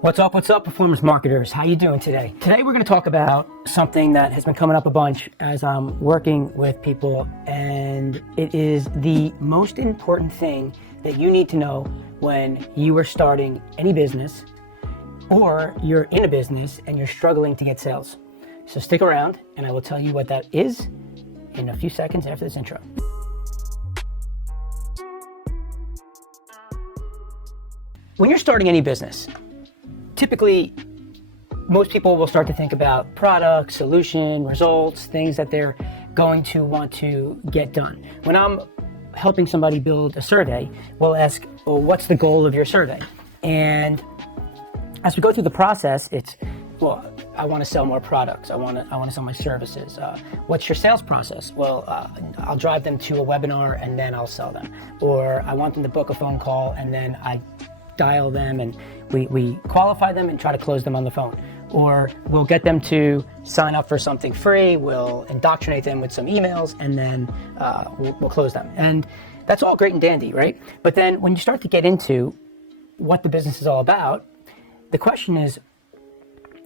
What's up, performance marketers? How you doing today? Today we're going to talk about something that has been coming up a bunch as I'm working with people, and it is the most important thing that you need to know when you are starting any business or you're in a business and you're struggling to get sales. So stick around and I will tell you what that is in a few seconds after this intro. When you're starting any business, typically, most people will start to think about product, solution, results, things that they're going to want to get done. When I'm helping somebody build a survey, we'll ask, well, what's the goal of your survey? And as we go through the process, it's, well, I want to sell more products. I want to sell my services. What's your sales process? Well, I'll drive them to a webinar and then I'll sell them. Or I want them to book a phone call and then I dial them and we qualify them and try to close them on the phone. Or we'll get them to sign up for something free, we'll indoctrinate them with some emails, and then we'll close them. And that's all great and dandy, right? But then when you start to get into what the business is all about, the question is,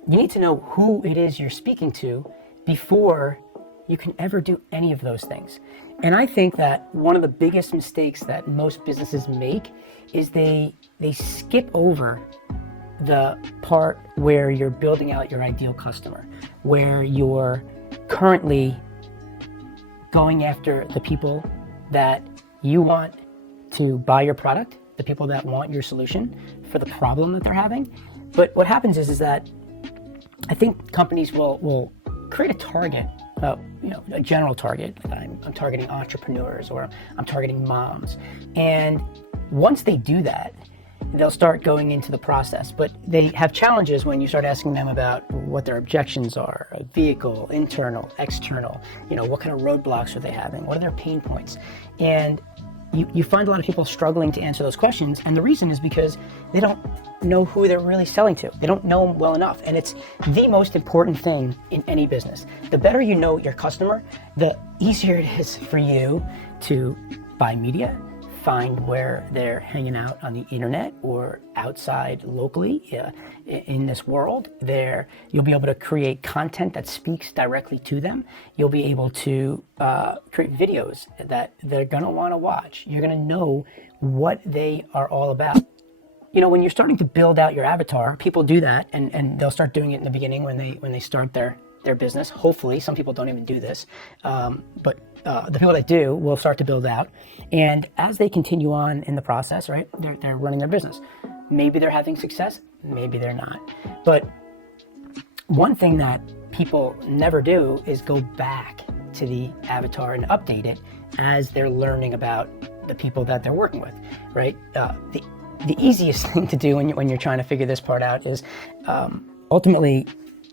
you need to know who it is you're speaking to before you can ever do any of those things. And I think that one of the biggest mistakes that most businesses make is they skip over the part where you're building out your ideal customer, where you're currently going after the people that you want to buy your product, the people that want your solution for the problem that they're having. But what happens is that I think companies will create a target, a general target. Like I'm targeting entrepreneurs or I'm targeting moms. And once they do that, they'll start going into the process. But they have challenges when you start asking them about what their objections are, a vehicle, internal, external, what kind of roadblocks are they having? What are their pain points? And you find a lot of people struggling to answer those questions. And the reason is because they don't know who they're really selling to. They don't know them well enough. And it's the most important thing in any business. The better you know your customer, the easier it is for you to buy media, find where they're hanging out on the internet or outside locally in this world. You'll be able to create content that speaks directly to them. You'll be able to create videos that they're gonna wanna watch. You're gonna know what they are all about. When you're starting to build out your avatar, people do that and they'll start doing it in the beginning when they start their business. Hopefully, some people don't even do this, but the people that do will start to build out. And as they continue on in the process, right, they're running their business. Maybe they're having success, maybe they're not. But one thing that people never do is go back to the avatar and update it as they're learning about the people that they're working with, right? The easiest thing to do when you're trying to figure this part out is ultimately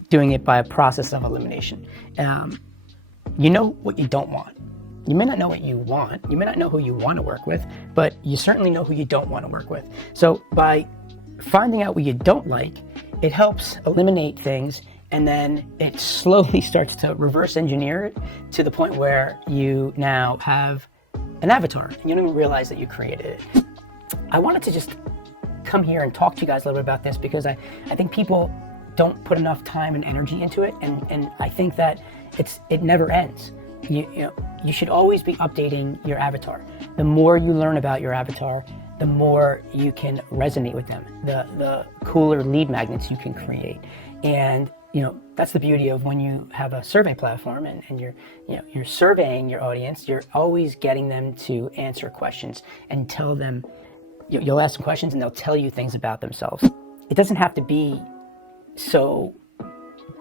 doing it by a process of elimination. You know what you don't want. You may not know what you want. You may not know who you want to work with, but you certainly know who you don't want to work with. So by finding out what you don't like, it helps eliminate things, and then it slowly starts to reverse engineer it to the point where you now have an avatar and you don't even realize that you created it. I wanted to just come here and talk to you guys a little bit about this because I think people don't put enough time and energy into it, and I think that it never ends. You should always be updating your avatar. The more you learn about your avatar, the more you can resonate with them, the cooler lead magnets you can create. And that's the beauty of when you have a survey platform and you're surveying your audience. You're always getting them to answer questions and tell them. You'll ask them questions and they'll tell you things about themselves. It doesn't have to be so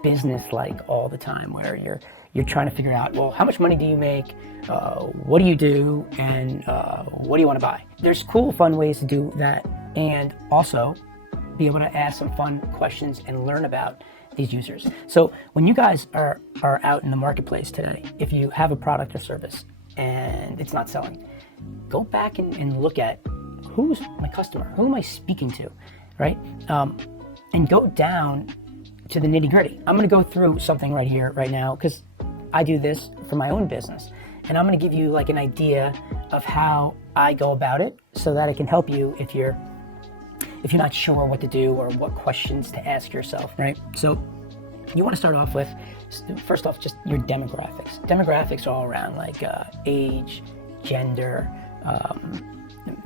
business-like all the time where you're trying to figure out, well, how much money do you make? What do you do? And what do you want to buy? There's cool, fun ways to do that, and also be able to ask some fun questions and learn about these users. So when you guys are out in the marketplace today, if you have a product or service and it's not selling, go back and look at who's my customer, who am I speaking to, right? And go down to the nitty gritty. I'm gonna go through something right here, right now, because I do this for my own business. And I'm gonna give you like an idea of how I go about it so that it can help you if you're if you're not sure what to do or what questions to ask yourself, right? So you want to start off with, first off, just your demographics. Demographics are all around, like age, gender,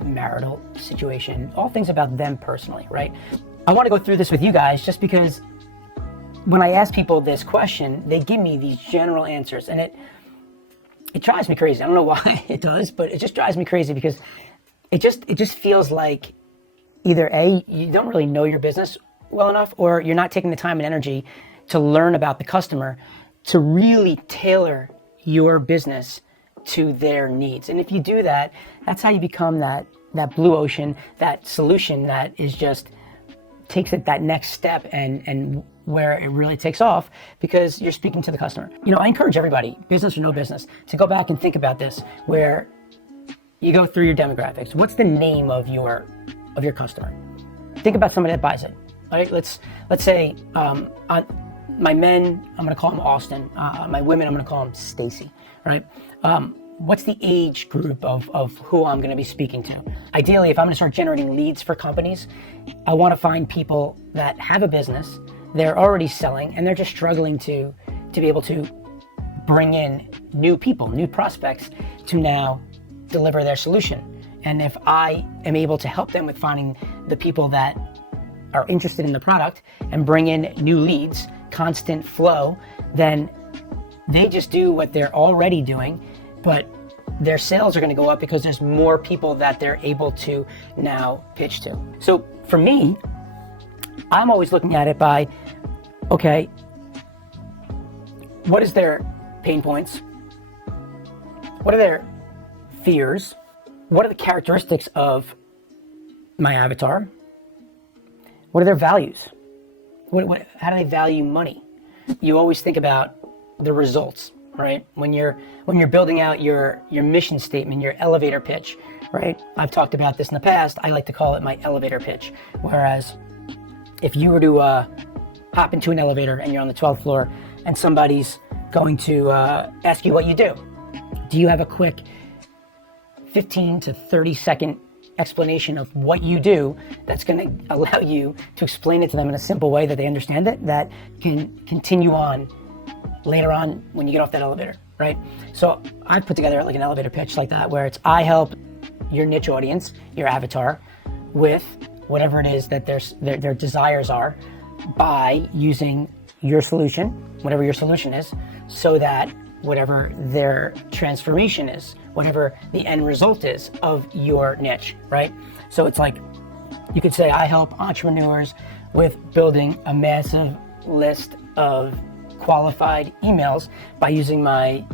marital situation, all things about them personally, right? I want to go through this with you guys just because when I ask people this question, they give me these general answers, and it drives me crazy. I don't know why it does, but it just drives me crazy because it just feels like either A, you don't really know your business well enough, or you're not taking the time and energy to learn about the customer to really tailor your business to their needs. And if you do that, that's how you become that blue ocean, that solution that is just takes it that next step and where it really takes off because you're speaking to the customer. I encourage everybody, business or no business, to go back and think about this, where you go through your demographics. What's the name of your customer? Think about somebody that buys it. All right, let's say on my men, I'm going to call him Austin. My women, I'm going to call him Stacy. All right. What's the age group of who I'm going to be speaking to? Ideally, if I'm going to start generating leads for companies, I want to find people that have a business, they're already selling, and they're just struggling to be able to bring in new people, new prospects to now deliver their solution. And if I am able to help them with finding the people that are interested in the product and bring in new leads, constant flow, then they just do what they're already doing, but their sales are going to go up because there's more people that they're able to now pitch to. So for me, I'm always looking at it by, okay, what is their pain points? What are their fears? What are the characteristics of my avatar? What are their values? How do they value money? You always think about the results, right? When you're building out your mission statement, your elevator pitch, right? I've talked about this in the past. I like to call it my elevator pitch. Whereas if you were to hop into an elevator and you're on the 12th floor and somebody's going to ask you what you do you have a quick 15 to 30 second explanation of what you do that's going to allow you to explain it to them in a simple way that they understand it, that can continue on later on when you get off that elevator, right? So I put together like an elevator pitch like that, where it's I help your niche audience, your avatar, with whatever it is that their desires are by using your solution, whatever your solution is, so that whatever their transformation is, whatever the end result is of your niche, right? So it's like, you could say, I help entrepreneurs with building a massive list of qualified emails by using my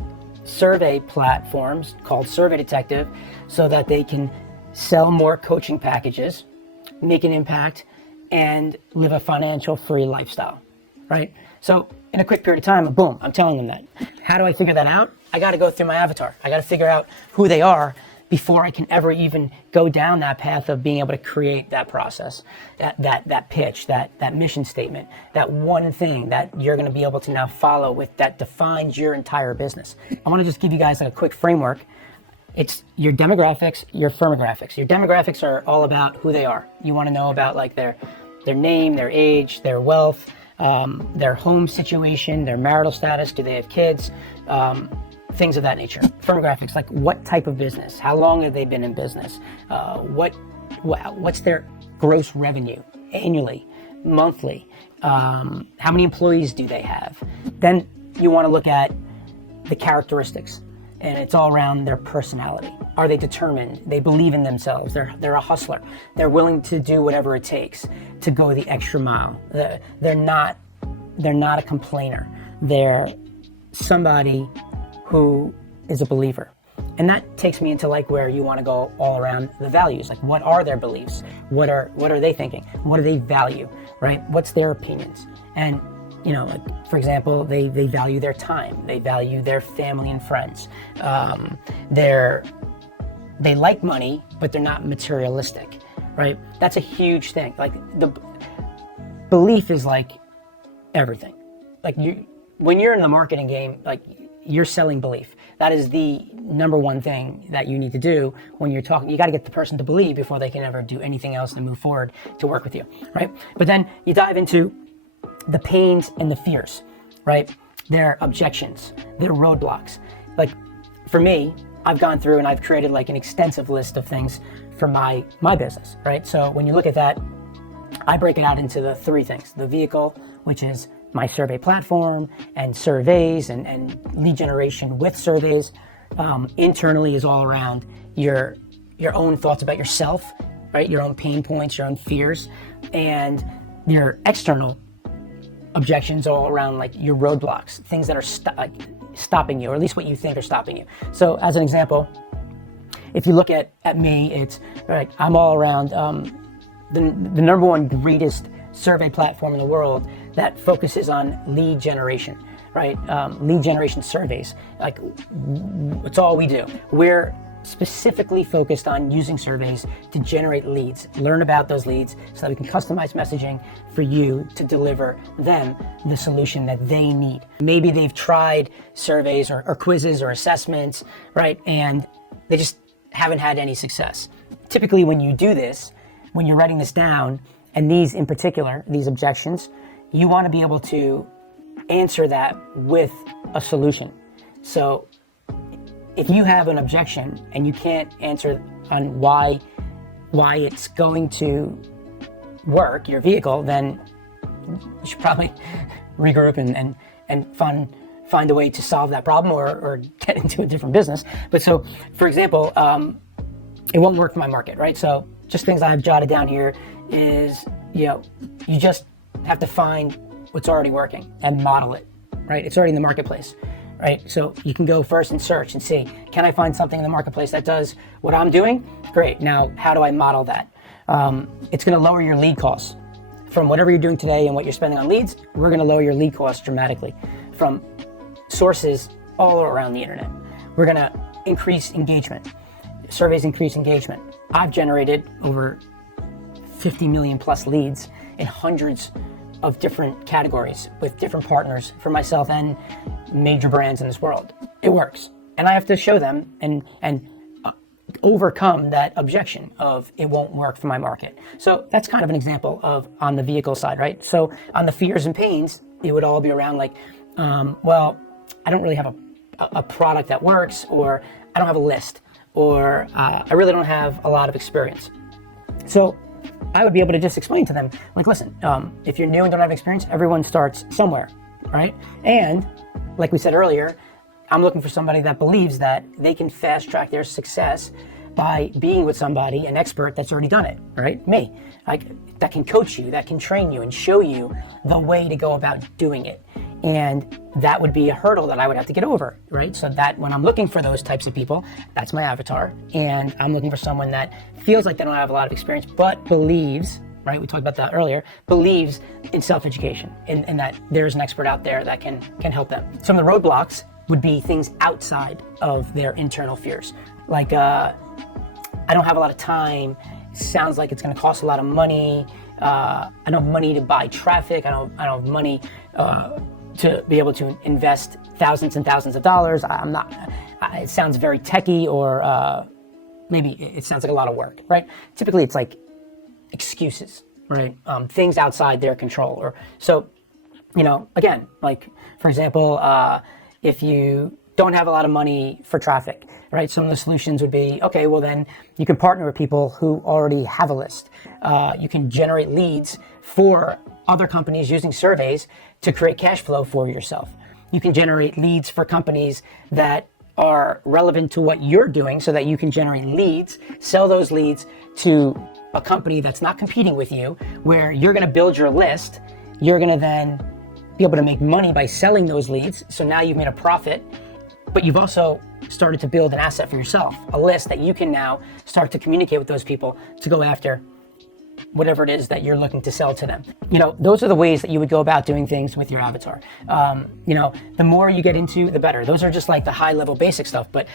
survey platforms called Survey Detective so that they can sell more coaching packages, make an impact, and live a financial free lifestyle, right? So in a quick period of time, boom, I'm telling them that. How do I figure that out? I got to go through my avatar. I got to figure out who they are before I can ever even go down that path of being able to create that process, that pitch, that mission statement, that one thing that you're going to be able to now follow with that defines your entire business. I want to just give you guys a quick framework. It's your demographics, your firmographics. Your demographics are all about who they are. You want to know about like their name, their age, their wealth, their home situation, their marital status, do they have kids, things of that nature. Firmographics, like what type of business, how long have they been in business, what's their gross revenue annually, monthly, how many employees do they have. Then you want to look at the characteristics, and it's all around their personality. Are they determined? They believe in themselves. They're a hustler. They're willing to do whatever it takes to go the extra mile. They're not a complainer. They're somebody who is a believer. And that takes me into like where you want to go all around the values. Like, what are their beliefs? What are they thinking? What do they value, right? What's their opinions? And like, for example, they value their time. They value their family and friends. They like money, but they're not materialistic, right? That's a huge thing. Like, the belief is like everything. Like, when you're in the marketing game, like, you're selling belief. That is the number one thing that you need to do when you're talking. You got to get the person to believe before they can ever do anything else and move forward to work with you, right? But then you dive into the pains and the fears, right? Their objections, their roadblocks. Like for me, I've gone through and I've created like an extensive list of things for my business, right? So when you look at that, I break it out into the three things: the vehicle, which is my survey platform and surveys and lead generation with surveys. Internally is all around your own thoughts about yourself, right? Your own pain points, your own fears, and your external objections all around like your roadblocks, things that are stopping you, or at least what you think are stopping you. So as an example, if you look at me, it's like I'm all around the number one greatest survey platform in the world that focuses on lead generation, right? Lead generation surveys, like it's all we do. We're specifically focused on using surveys to generate leads, learn about those leads so that we can customize messaging for you to deliver them the solution that they need. Maybe they've tried surveys or quizzes or assessments, right? And they just haven't had any success. Typically when you do this, when you're writing this down, and these in particular, these objections, you want to be able to answer that with a solution. So if you have an objection and you can't answer on why it's going to work, your vehicle, then you should probably regroup and find a way to solve that problem or get into a different business. But so, for example, it won't work for my market, right? So just things I've jotted down here is, you just have to find what's already working and model it, right? It's already in the marketplace, right? So you can go first and search and see, can I find something in the marketplace that does what I'm doing? Great. Now, how do I model that? It's going to lower your lead costs. From whatever you're doing today and what you're spending on leads, we're going to lower your lead costs dramatically from sources all around the internet. We're going to increase engagement. Surveys increase engagement. I've generated over 50 million plus leads in hundreds of different categories with different partners for myself and major brands in this world. It works. And I have to show them and overcome that objection of it won't work for my market. So that's kind of an example of on the vehicle side, right? So on the fears and pains, it would all be around like, well, I don't really have a product that works, or I don't have a list, or I really don't have a lot of experience. So I would be able to just explain to them, like, listen, if you're new and don't have experience, everyone starts somewhere, right? And like we said earlier, I'm looking for somebody that believes that they can fast track their success by being with somebody, an expert that's already done it, right? Me, like that can coach you, that can train you and show you the way to go about doing it. And that would be a hurdle that I would have to get over, right? So that when I'm looking for those types of people, that's my avatar. And I'm looking for someone that feels like they don't have a lot of experience, but believes, right? We talked about that earlier, believes in self-education and that there's an expert out there that can help them. Some of the roadblocks would be things outside of their internal fears. Like, I don't have a lot of time. It sounds like it's going to cost a lot of money. I don't have money to buy traffic. I don't have money to be able to invest thousands and thousands of dollars. It sounds very techy, or maybe it sounds like a lot of work, right? Typically it's like excuses, right? Things outside their control. Or so, again, like for example, if you don't have a lot of money for traffic, right? Some of the solutions would be, okay, well then you can partner with people who already have a list. You can generate leads for other companies using surveys to create cash flow for yourself. You can generate leads for companies that are relevant to what you're doing so that you can generate leads, sell those leads to a company that's not competing with you, where you're going to build your list. You're going to then be able to make money by selling those leads. So now you've made a profit, but you've also started to build an asset for yourself, a list that you can now start to communicate with those people to go after whatever it is that you're looking to sell to them. Those are the ways that you would go about doing things with your avatar. The more you get into, the better. Those are just like the high level basic stuff, but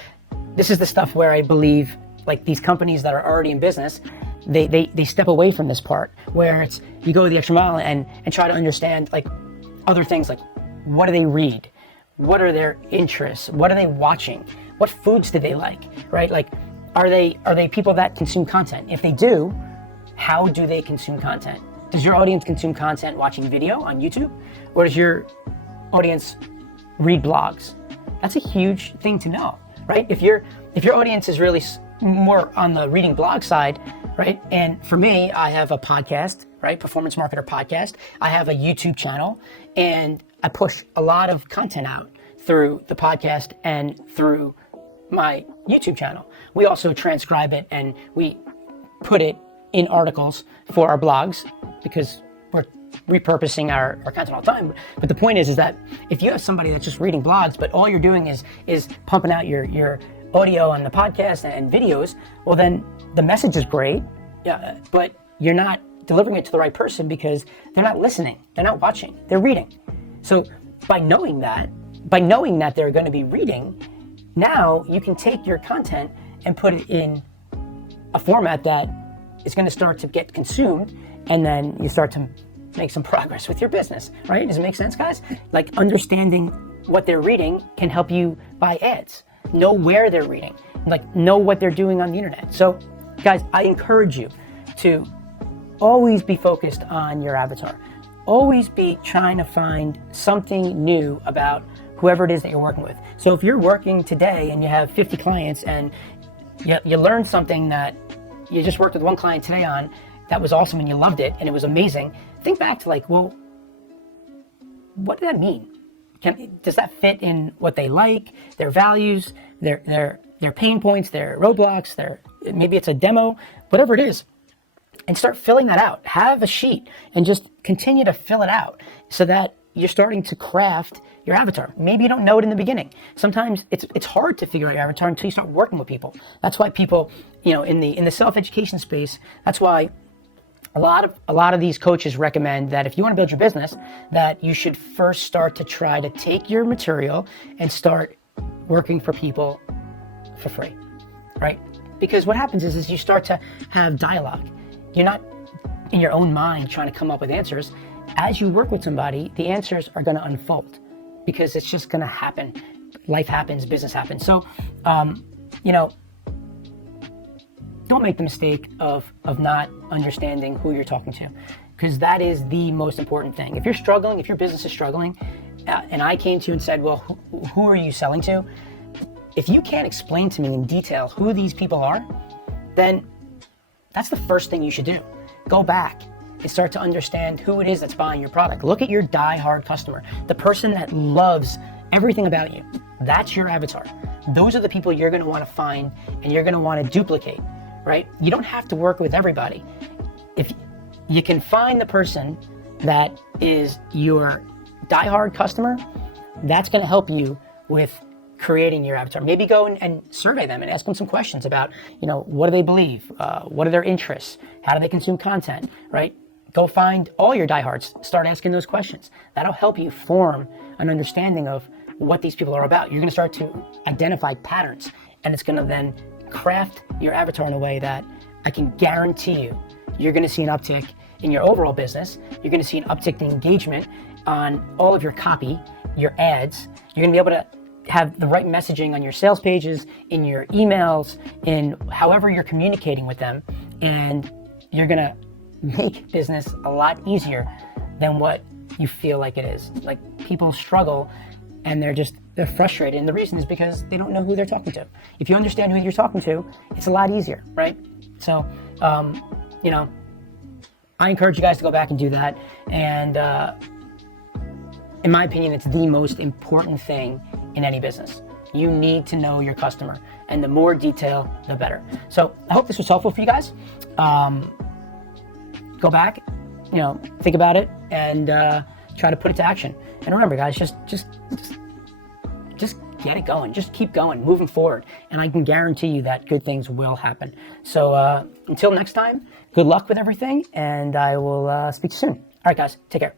this is the stuff where I believe like these companies that are already in business, they step away from this part where it's, you go the extra mile and try to understand like other things, like what do they read? What are their interests? What are they watching? What foods do they like, right? Like, are they people that consume content? If they do, how do they consume content? Does your audience consume content watching video on YouTube? Or does your audience read blogs? That's a huge thing to know, right? If your audience is really more on the reading blog side, right? And for me, I have a podcast, right? Performance Marketer Podcast. I have a YouTube channel, and I push a lot of content out through the podcast and through my YouTube channel. We also transcribe it and we put it in articles for our blogs because we're repurposing our content all the time. But the point is that if you have somebody that's just reading blogs, but all you're doing is pumping out your audio on the podcast and videos, well then the message is great, yeah, but you're not delivering it to the right person because they're not listening, they're not watching, they're reading. So by knowing that they're going to be reading, now you can take your content and put it in a format that is going to start to get consumed, and then you start to make some progress with your business, right? Does it make sense, guys? Like, understanding what they're reading can help you buy ads. Know where they're reading, like know what they're doing on the internet. So guys, I encourage you to always be focused on your avatar. Always be trying to find something new about whoever it is that you're working with. So if you're working today and you have 50 clients and you learned something that you just worked with one client today on that was awesome and you loved it and it was amazing, think back to like, well, what did that mean? Does that fit in what they like, their values, their pain points, their roadblocks, maybe it's a demo, whatever it is, and start filling that out. Have a sheet and just continue to fill it out so that you're starting to craft your avatar. Maybe you don't know it in the beginning. Sometimes it's hard to figure out your avatar until you start working with people. That's why people, in the self-education space, that's why a lot of these coaches recommend that if you want to build your business, that you should first start to try to take your material and start working for people for free, right? Because what happens is you start to have dialogue. You're not in your own mind trying to come up with answers. As you work with somebody, the answers are going to unfold because it's just going to happen. Life happens, business happens. So, don't make the mistake of not understanding who you're talking to, because that is the most important thing. If you're struggling, if your business is struggling, and I came to you and said, well, who are you selling to? If you can't explain to me in detail who these people are, then that's the first thing you should do. Go back and start to understand who it is that's buying your product. Look at your die-hard customer, the person that loves everything about you. That's your avatar. Those are the people you're going to want to find and you're going to want to duplicate. Right? You don't have to work with everybody. If you can find the person that is your diehard customer, that's going to help you with creating your avatar. Maybe go and survey them and ask them some questions about, what do they believe? What are their interests? How do they consume content? Right? Go find all your diehards. Start asking those questions. That'll help you form an understanding of what these people are about. You're going to start to identify patterns, and it's going to then craft your avatar in a way that I can guarantee you're going to see an uptick in your overall business. You're going to see an uptick in engagement on all of your copy, your ads. You're going to be able to have the right messaging on your sales pages, in your emails, in however you're communicating with them. And you're going to make business a lot easier than what you feel like it is. Like, people struggle and they're frustrated. And the reason is because they don't know who they're talking to. If you understand who you're talking to, it's a lot easier, right? So, I encourage you guys to go back and do that. And in my opinion, it's the most important thing in any business. You need to know your customer, and the more detail, the better. So I hope this was helpful for you guys. Go back, think about it, and try to put it to action. And remember, guys, just get it going. Just keep going, moving forward. And I can guarantee you that good things will happen. So until next time, good luck with everything, and I will speak soon. All right, guys, take care.